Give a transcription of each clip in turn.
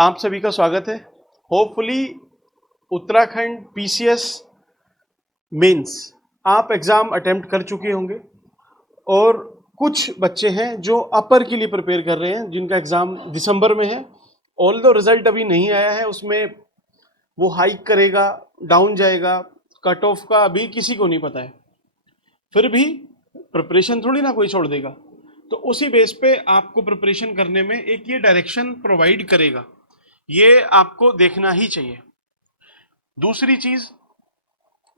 आप सभी का स्वागत है। होपफुली उत्तराखंड पीसीएस मेंस आप एग्ज़ाम अटेम्प्ट कर चुके होंगे और कुछ बच्चे हैं जो अपर के लिए प्रिपेयर कर रहे हैं, जिनका एग्ज़ाम दिसंबर में है। ऑल्दो रिजल्ट अभी नहीं आया है, उसमें वो हाइक करेगा, डाउन जाएगा, कट ऑफ का अभी किसी को नहीं पता है। फिर भी प्रिपरेशन थोड़ी ना कोई छोड़ देगा, तो उसी बेस पे आपको प्रिपरेशन करने में एक ये डायरेक्शन प्रोवाइड करेगा, ये आपको देखना ही चाहिए। दूसरी चीज,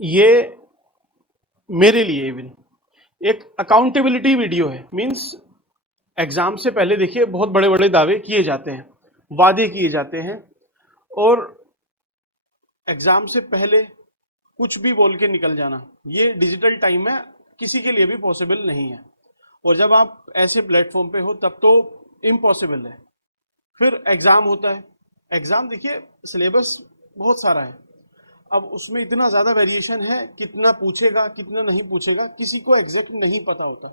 ये मेरे लिए इवन एक अकाउंटेबिलिटी वीडियो है। मींस एग्जाम से पहले देखिए बहुत बड़े बड़े दावे किए जाते हैं, वादे किए जाते हैं, और एग्जाम से पहले कुछ भी बोल के निकल जाना, ये डिजिटल टाइम में किसी के लिए भी पॉसिबल नहीं है। और जब आप ऐसे प्लेटफॉर्म पे हो तब तो इम्पॉसिबल है। फिर एग्जाम होता है। एग्जाम देखिए सिलेबस बहुत सारा है, अब उसमें इतना ज्यादा वेरिएशन है, कितना पूछेगा कितना नहीं पूछेगा किसी को एग्जैक्ट नहीं पता होता।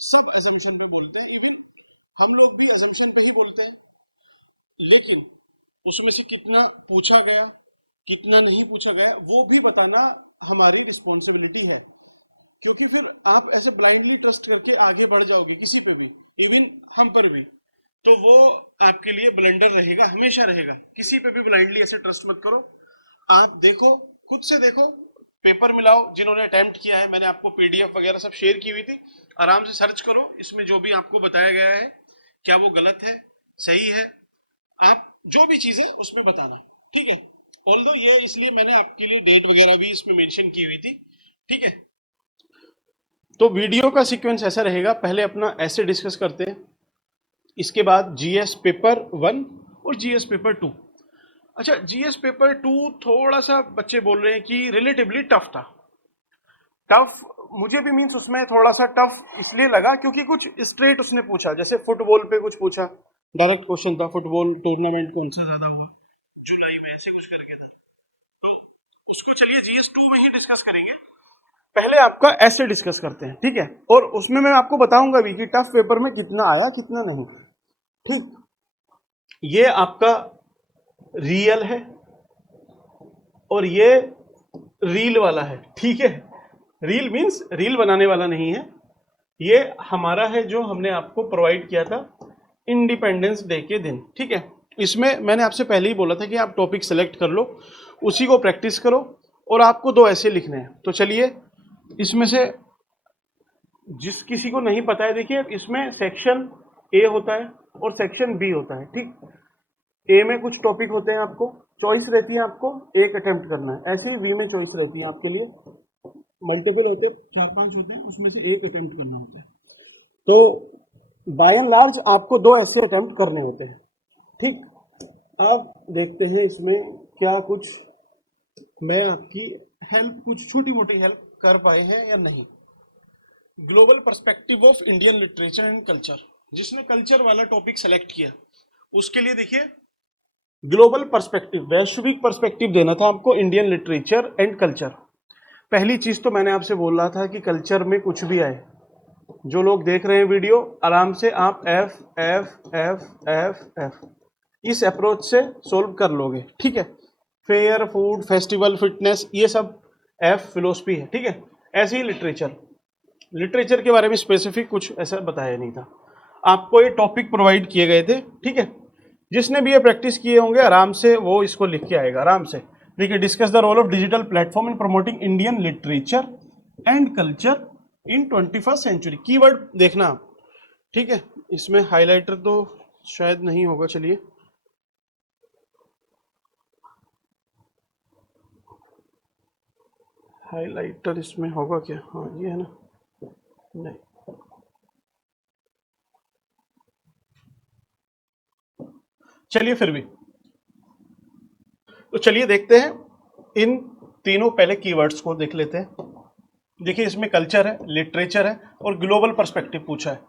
सब अजम्पशन पे बोलते हैं, इवन हम लोग भी अजम्पशन पे ही बोलते हैं, लेकिन उसमें से कितना पूछा गया कितना नहीं पूछा गया वो भी बताना हमारी रिस्पॉन्सिबिलिटी है। क्योंकि फिर आप ऐसे ब्लाइंडली ट्रस्ट करके आगे बढ़ जाओगे किसी पे भी, इवन हम पर भी, तो वो आपके लिए ब्लंडर रहेगा, हमेशा रहेगा। किसी पे भी ब्लाइंडली ऐसे ट्रस्ट मत करो। आप देखो, खुद से देखो, पेपर मिलाओ। जिन्होंने अटेम्प्ट किया है, मैंने आपको पीडीएफ वगैरह सब शेयर की हुई थी, आराम से सर्च करो, इसमें जो भी आपको बताया गया है क्या वो गलत है सही है, आप जो भी चीज है उसमें बताना, ठीक है। ऑल्दो ये इसलिए मैंने आपके लिए डेट वगैरह भी इसमें मेंशन की हुई थी, ठीक है। तो वीडियो का सीक्वेंस ऐसा रहेगा, पहले अपना ऐसे डिस्कस करते हैं, इसके बाद जीएस पेपर 1 और जीएस पेपर 2। अच्छा, जीएस पेपर 2 थोड़ा सा बच्चे बोल रहे हैं कि रिलेटिवली टफ था। टफ मुझे भी मीन्स उसमें थोड़ा सा टफ इसलिए लगा क्योंकि कुछ स्ट्रेट उसने पूछा, जैसे फुटबॉल पे कुछ पूछा, डायरेक्ट क्वेश्चन था, फुटबॉल टूर्नामेंट कौन सा ज्यादा हुआ जुलाई में, ऐसे कुछ करके था। तो उसको चलिए जीएस 2 में ही डिस्कस करेंगे। पहले आपका ऐसे डिस्कस करते हैं, ठीक है। और उसमें मैं आपको बताऊंगा भी कि टफ पेपर में कितना आया कितना नहीं, ठीक। ये आपका रियल है और ये रील वाला है, ठीक है। रील मींस रील बनाने वाला नहीं है, ये हमारा है जो हमने आपको प्रोवाइड किया था इंडिपेंडेंस डे के दिन, ठीक है। इसमें मैंने आपसे पहले ही बोला था कि आप टॉपिक सेलेक्ट कर लो, उसी को प्रैक्टिस करो, और आपको 2 ऐसे लिखने हैं। तो चलिए, इसमें से जिस किसी को नहीं पता है, देखिए इसमें सेक्शन ए होता है और सेक्शन बी होता है, ठीक। ए में कुछ टॉपिक होते हैं, आपको चॉइस रहती है, आपको एक अटेम्प्ट करना है। ऐसे ही वी में चॉइस रहती है आपके लिए, मल्टीपल होते हैं, 4-5 होते हैं, उसमें से एक अटेम्प्ट करना होता है। तो बाय एंड लार्ज आपको 2 ऐसे अटेम्प्ट करने होते हैं, ठीक। अब देखते हैं इसमें क्या कुछ मैं आपकी हेल्प, कुछ छोटी मोटी हेल्प कर पाए हैं या नहीं। Global perspective of Indian literature and culture, जिसने कल्चर वाला टॉपिक सेलेक्ट किया, उसके लिए देखिए ग्लोबल पर्सपेक्टिव, वैश्विक पर्सपेक्टिव देना था आपको इंडियन लिटरेचर एंड कल्चर। पहली चीज तो मैंने आपसे बोल रहा था कि कल्चर में कुछ भी आए, जो लोग देख रहे हैं वीडियो, आराम से आप F F F F F इस अप्रोच से सोल्व कर लोगे, ठीक है। फेयर, फूड, फेस्टिवल, फिटनेस, ये सब एफ फिलोसफी है, ठीक है। ऐसे ही लिटरेचर, लिटरेचर के बारे में स्पेसिफिक कुछ ऐसा बताया नहीं था, आपको ये टॉपिक प्रोवाइड किए गए थे, ठीक है। जिसने भी ये प्रैक्टिस किए होंगे आराम से वो इसको लिख के आएगा आराम से। देखिए, discuss the role of digital platform in promoting Indian literature and culture in 21st century. Keyword देखना आप, ठीक है। इसमें हाइलाइटर तो शायद नहीं होगा, चलिए हाइलाइटर इसमें होगा क्या, हाँ ये है ना, नहीं, चलिए फिर भी। तो चलिए देखते हैं इन तीनों, पहले कीवर्ड्स को देख लेते हैं। देखिए, इसमें कल्चर है, लिटरेचर है और ग्लोबल पर्सपेक्टिव पूछा है।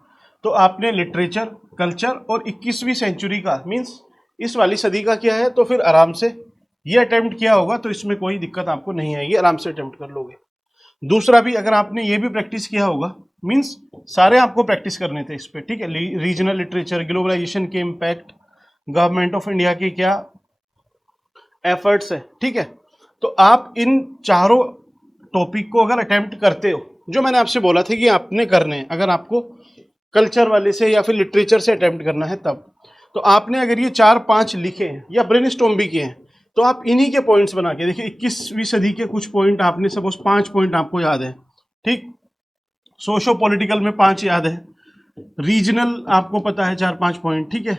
तो आपने लिटरेचर, कल्चर और 21वीं सेंचुरी का मींस इस वाली सदी का किया है, तो फिर आराम से ये अटेम्प्ट किया होगा, तो इसमें कोई दिक्कत आपको नहीं आएगी, आराम से अटेम्प्ट कर लोगे। दूसरा भी अगर आपने ये भी प्रैक्टिस किया होगा, मींस सारे आपको प्रैक्टिस करने थे इस पे, ठीक है। रीजनल लिटरेचर, ग्लोबलाइजेशन के इम्पैक्ट, गवर्नमेंट ऑफ इंडिया की क्या एफर्ट्स है, ठीक है। तो आप इन चारों टॉपिक को अगर अटेम्प्ट करते हो, जो मैंने आपसे बोला था कि आपने करने हैं, अगर आपको कल्चर वाले से या फिर लिटरेचर से अटेम्प्ट करना है तब, तो आपने अगर ये 4-5 लिखे हैं या ब्रेनस्टॉर्म भी किए हैं, तो आप इन्हीं के पॉइंट्स बना के देखिए। 21वीं सदी के कुछ पॉइंट आपने, सपोज 5 पॉइंट आपको याद है, ठीक। सोशो पॉलिटिकल में 5 याद है, रीजनल आपको पता है 4-5 पॉइंट, ठीक है।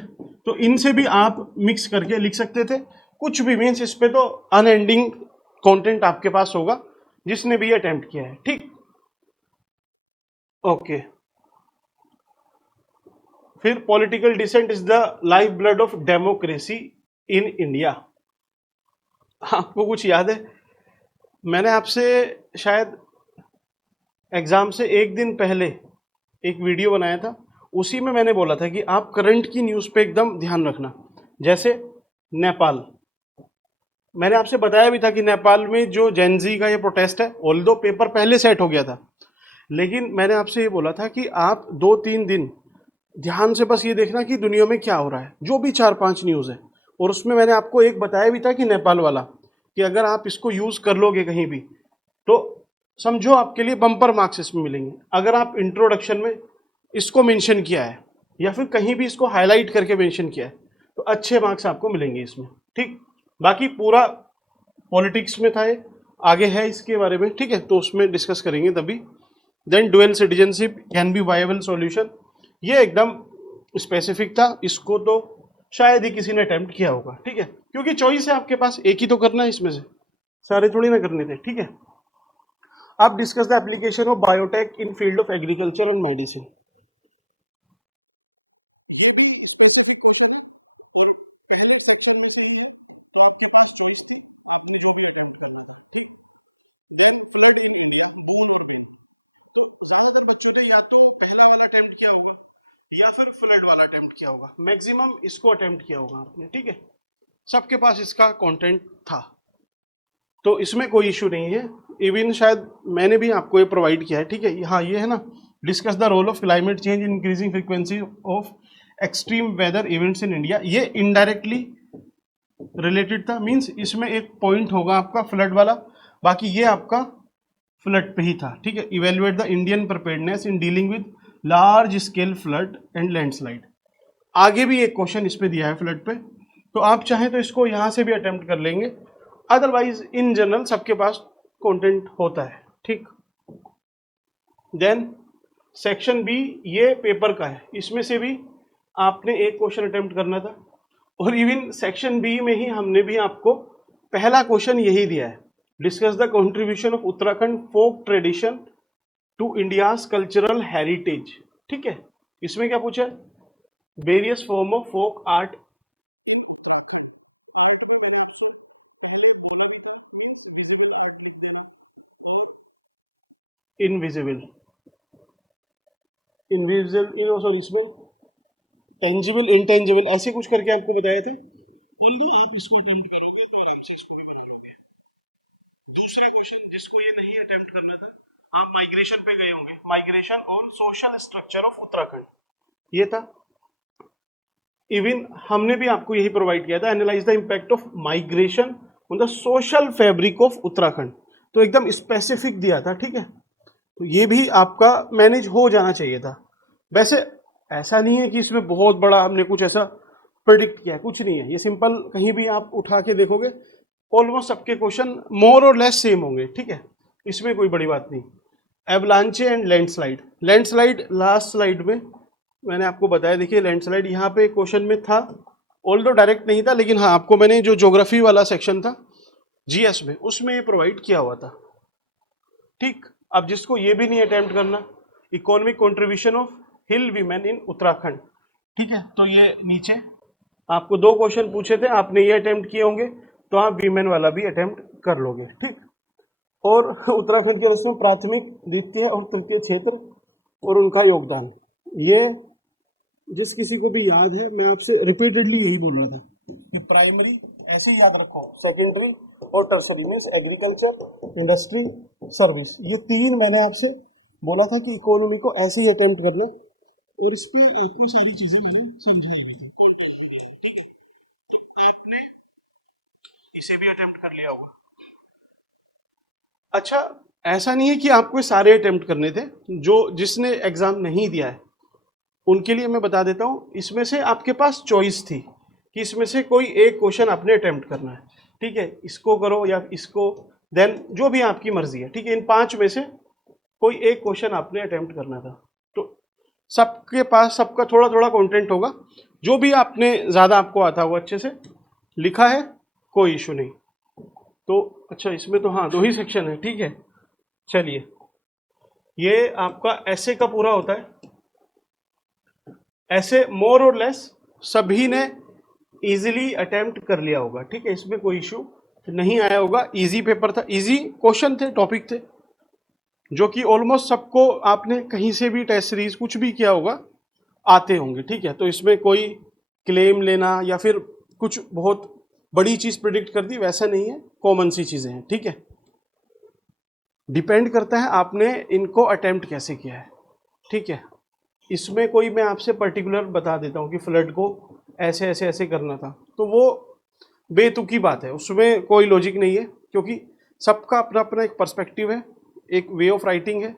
तो इनसे भी आप मिक्स करके लिख सकते थे कुछ भी, मीन्स इस पे तो अनएंडिंग कंटेंट आपके पास होगा जिसने भी अटेम्प्ट किया है, ठीक। ओके, फिर political dissent is the life blood of democracy in India. आपको कुछ याद है, मैंने आपसे शायद एग्जाम से एक दिन पहले एक वीडियो बनाया था, उसी में मैंने बोला था कि आप करंट की न्यूज़ पे एकदम ध्यान रखना। जैसे नेपाल, मैंने आपसे बताया भी था कि नेपाल में जो जेनजी का ये प्रोटेस्ट है, ऑल्दो पेपर पहले सेट हो गया था, लेकिन मैंने आपसे ये बोला था कि आप 2-3 दिन ध्यान से बस ये देखना कि दुनिया में क्या हो रहा है, जो भी 4-5 न्यूज़ है। और उसमें मैंने आपको एक बताया भी था कि नेपाल वाला, कि अगर आप इसको यूज़ कर लोगे कहीं भी तो समझो आपके लिए बम्पर मार्क्स इसमें मिलेंगे। अगर आप इंट्रोडक्शन में इसको मेंशन किया है या फिर कहीं भी इसको हाईलाइट करके मेंशन किया है, तो अच्छे मार्क्स आपको मिलेंगे इसमें, ठीक। बाकी पूरा पॉलिटिक्स में था ये, आगे है इसके बारे में, ठीक है, तो उसमें डिस्कस करेंगे तभी। Then dual citizenship can be viable solution, ये एकदम स्पेसिफिक था, इसको तो शायद ही किसी ने अटेम्प्ट किया होगा, ठीक है, क्योंकि चॉइस है आपके पास, एक ही तो करना है इसमें से, सारे थोड़ी ना करने थे, ठीक है। अब discuss the application of biotech in field of agriculture and medicine. या फिर फ्लड वाला अटेम्प्ट किया होगा, मैक्सिमम इसको अटेम्प्ट किया होगा आपने, ठीक है, सबके पास इसका कंटेंट था, तो इसमें कोई इशू नहीं है। इवन शायद मैंने भी आपको ये प्रोवाइड किया है, ठीक है, हाँ ये है ना, discuss the role of climate change in increasing frequency of extreme weather events in India, ये इनडायरेक्टली रिलेटेड था, मींस इसमें एक पॉइंट होगा आपका फ्लड वाला, बाकी ये आपका फ्लड पे ही था, ठीक है। Evaluate the Indian preparedness in dealing with large scale flood and landslide, आगे भी एक क्वेश्चन इस पे दिया है फ्लड पे, तो आप चाहें तो इसको यहां से भी अटेम्प्ट कर लेंगे, अदरवाइज इन जनरल सबके पास कंटेंट होता है, ठीक। देन सेक्शन बी, ये पेपर का है, इसमें से भी आपने एक क्वेश्चन अटेम्प्ट करना था, और इवन सेक्शन बी में ही हमने भी आपको पहला क्वेश्चन यही दिया है, discuss the contribution of Uttarakhand folk tradition to India's cultural heritage, ठीक है। इसमें क्या पूछा है, various form of folk art, invisible, invisible sorry, इसमें टेंजिबल इंटेंजिबल ऐसे कुछ करके आपको बताए थे, ऑल्दो आप इसको अटेम्प्ट करोगे तो आराम से इसको भी बना लोगे। दूसरा क्वेश्चन जिसको ये नहीं अटेम्प्ट करना था, आप माइग्रेशन पे गए होंगे, migration on social structure of Uttarakhand, ये था। इवन हमने भी आपको यही प्रोवाइड किया था, analyse the impact of migration on the social fabric of Uttarakhand, तो एकदम स्पेसिफिक दिया था, ठीक है। तो ये भी आपका मैनेज हो जाना चाहिए था। वैसे ऐसा नहीं है कि इसमें बहुत बड़ा हमने कुछ ऐसा प्रिडिक्ट किया है, कुछ नहीं है, ये सिंपल कहीं भी आप उठा के देखोगे ऑलमोस्ट सबके क्वेश्चन मोर और लेस सेम होंगे, ठीक है, इसमें कोई बड़ी बात नहीं। एवलांचे and landslide, landslide last slide में मैंने आपको बताया, देखिए लैंडस्लाइड यहाँ पे क्वेश्चन में था, ऑल्दो डायरेक्ट नहीं था, लेकिन हाँ आपको मैंने जो ज्योग्राफी वाला सेक्शन था जीएस में, उसमें ये प्रोवाइड किया हुआ था, ठीक। अब जिसको ये भी नहीं अटेम्प्ट करना, economic contribution of hill women इन उत्तराखंड, ठीक है, तो ये नीचे आपको 2 क्वेश्चन पूछे थे, आपने ये अटेम्प्ट किए होंगे, तो आप वीमेन वाला भी अटेम्प्ट कर लोगे, ठीक। और उत्तराखंड के रस्म प्राथमिक द्वितीय और तृतीय क्षेत्र और उनका योगदान, ये जिस किसी को भी याद है, मैं आपसे रिपीटेडली यही बोल रहा था कि प्राइमरी ऐसे ही याद रखो, सेकेंडरी और tertiary means agriculture, industry, service, ये 3 मैंने आपसे बोला था कि इकोनॉमी को ऐसे ही अटेम्प्ट करना, और इस पे आपको सारी चीजें मैंने समझाई थी, ठीक है। से भी अटेम्प्ट कर लिया होगा। अच्छा, ऐसा नहीं है कि आपको सारे अटेम्प्ट करने थे, जो जिसने एग्जाम नहीं दिया है उनके लिए मैं बता देता हूँ, इसमें से आपके पास चॉइस थी कि इसमें से कोई एक क्वेश्चन आपने अटेम्प्ट करना है, ठीक है, इसको करो या इसको, देन जो भी आपकी मर्जी है, ठीक है, इन 5 में से कोई एक क्वेश्चन आपने अटेम्प्ट करना था। तो सबके पास सबका थोड़ा थोड़ा कंटेंट होगा, जो भी आपने ज़्यादा आपको आता हो अच्छे से लिखा है, कोई इशू नहीं। तो अच्छा, इसमें तो हाँ 2 ही सेक्शन है, ठीक है। चलिए, ये आपका ऐसे का पूरा होता है। ऐसे मोर और लेस सभी ने इजीली अटेम्प्ट कर लिया होगा, ठीक है, इसमें कोई इशू नहीं आया होगा। इजी पेपर था, इजी क्वेश्चन थे, टॉपिक थे, जो कि ऑलमोस्ट सबको, आपने कहीं से भी टेस्ट सीरीज कुछ भी किया होगा, आते होंगे, ठीक है। तो इसमें कोई क्लेम लेना या फिर कुछ बहुत बड़ी चीज प्रिडिक्ट कर दी, वैसा नहीं है, कॉमन सी चीजें हैं, ठीक है। डिपेंड करता है आपने इनको अटेम्प्ट कैसे किया है, ठीक है। इसमें कोई मैं आपसे पर्टिकुलर बता देता हूँ कि फ्लड को ऐसे ऐसे ऐसे करना था, तो वो बेतुकी बात है, उसमें कोई लॉजिक नहीं है, क्योंकि सबका अपना अपना एक पर्सपेक्टिव है, एक वे ऑफ राइटिंग है,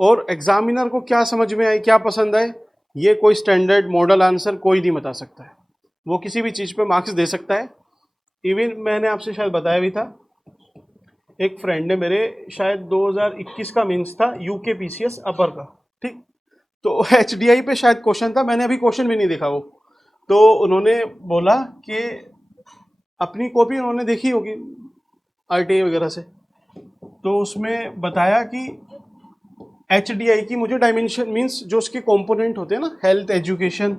और एग्जामिनर को क्या समझ में आए, क्या पसंद आए, ये कोई स्टैंडर्ड मॉडल आंसर कोई नहीं बता सकता है। वो किसी भी चीज़ पे मार्क्स दे सकता है। इवन मैंने आपसे शायद बताया भी था, एक फ्रेंड ने मेरे, शायद 2021 का मीन्स था यूके पीसीएस अपर का, ठीक, तो एचडीआई पे शायद क्वेश्चन था, मैंने अभी क्वेश्चन भी नहीं देखा वो, तो उन्होंने बोला कि अपनी कॉपी उन्होंने देखी होगी आरटीआई वगैरह से, तो उसमें बताया कि एचडीआई की मुझे डायमेंशन मीन्स जो उसके कंपोनेंट होते हैं ना, हेल्थ, एजुकेशन,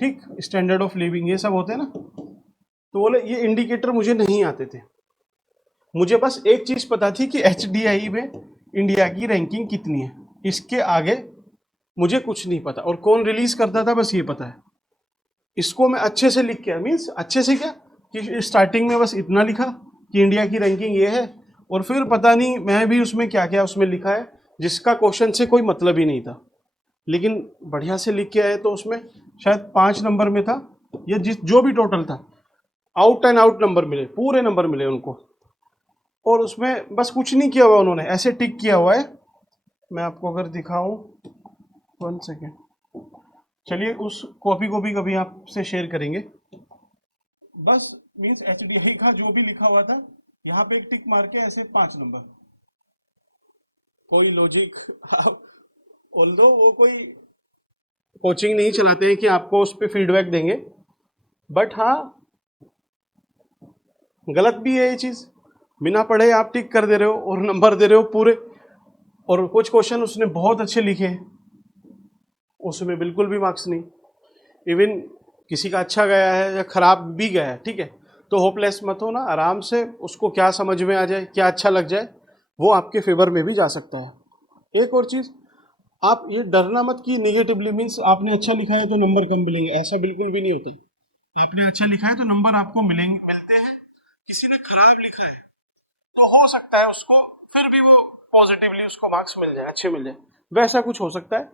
ठीक, स्टैंडर्ड ऑफ लिविंग, ये सब होते हैं ना, तो बोले ये इंडिकेटर मुझे नहीं आते थे, मुझे बस एक चीज पता थी कि एचडीआई में इंडिया की रैंकिंग कितनी है, इसके आगे मुझे कुछ नहीं पता, और कौन रिलीज करता था बस ये पता है। इसको मैं अच्छे से लिख के, मीन्स अच्छे से क्या, कि स्टार्टिंग में बस इतना लिखा कि इंडिया की रैंकिंग ये है, और फिर पता नहीं मैं भी उसमें क्या क्या उसमें लिखा है जिसका क्वेश्चन से कोई मतलब ही नहीं था, लेकिन बढ़िया से लिख के आए, तो उसमें शायद 5 नंबर में था, या जिस जो भी टोटल था, आउट एंड आउट नंबर मिले, पूरे नंबर मिले उनको, और उसमें बस कुछ नहीं किया हुआ उन्होंने, ऐसे टिक किया हुआ है। मैं आपको अगर दिखाऊं, 1 सेकेंड, चलिए उस कॉपी को भी कभी आपसे शेयर करेंगे। बस मीन्स एचडीआई का जो भी लिखा हुआ था, यहाँ पे एक टिक मार के ऐसे 5 नंबर, कोई लॉजिक, ऑल्दो वो कोई कोचिंग नहीं चलाते हैं कि आपको उस पर फीडबैक देंगे, बट हाँ गलत भी है ये चीज, बिना पढ़े आप टिक कर दे रहे हो और नंबर दे रहे हो पूरे, और कुछ क्वेश्चन उसने बहुत अच्छे लिखे हैं, उसमें बिल्कुल भी मार्क्स नहीं, इवन किसी का अच्छा गया है या खराब भी गया है, ठीक है, तो होपलेस मत हो ना, आराम से उसको क्या समझ में आ जाए, क्या अच्छा लग जाए, वो आपके फेवर में भी जा सकता है। एक और चीज, आप ये डरना मत कि निगेटिवली मीन्स आपने अच्छा लिखा है तो नंबर कम मिलेंगे, ऐसा बिल्कुल भी नहीं होता। आपने अच्छा लिखा है तो नंबर आपको मिलेंगे, मिलते हैं। किसी ने खराब लिखा है तो हो सकता है उसको फिर भी वो पॉजिटिवली उसको मार्क्स मिल जाए, अच्छे मिल जाए, वैसा कुछ हो सकता है।